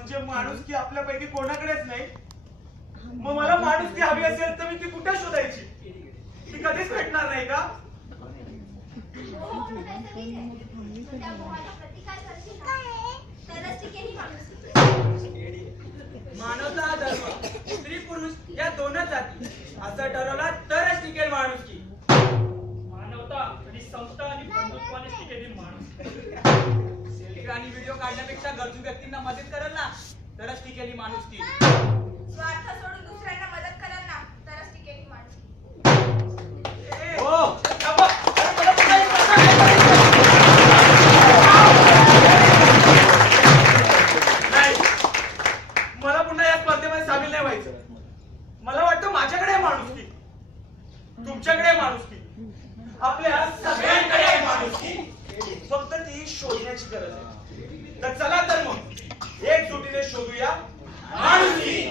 म्हणजे माणुसकी आपल्यापैकी कोणाकडेच नाही. मग मला माणुसकी हवी असेल तर मी ती कुठे शोधायची? ती कधीच भेटणार नाही का? मानवता हा धर्म, स्त्री पुरुष या दोनच जाती असं ठरवला तरच टिकेल माणुसकी. मानवता आणि समता आणि बंधुत्वाने टिकेली माणुसकी. सेल्फी आणि व्हिडिओ काढण्यापेक्षा गरजू व्यक्तींना मदत करेल ना तरच टिकेली माणुसकी. स्वार्थ सोडून दुसऱ्यांना मदत कराल ना तरच टिकेली माणुसकी. हो, थांबा. अरे मला पुन्हा एक प्रश्न नाही, मला पुन्हा या स्पर्धेमध्ये सामील नाही व्हायचं. मला वाटतं माझ्याकडे आहे माणुसकी, तुमच्याकडे आहे माणुसकी, आपल्या सगळ्यांकडे आहे माणुसकी. फक्त ती शोधण्याची गरज आहे. तर चला तर मग एकजुटीने शोधूया माणुसकी.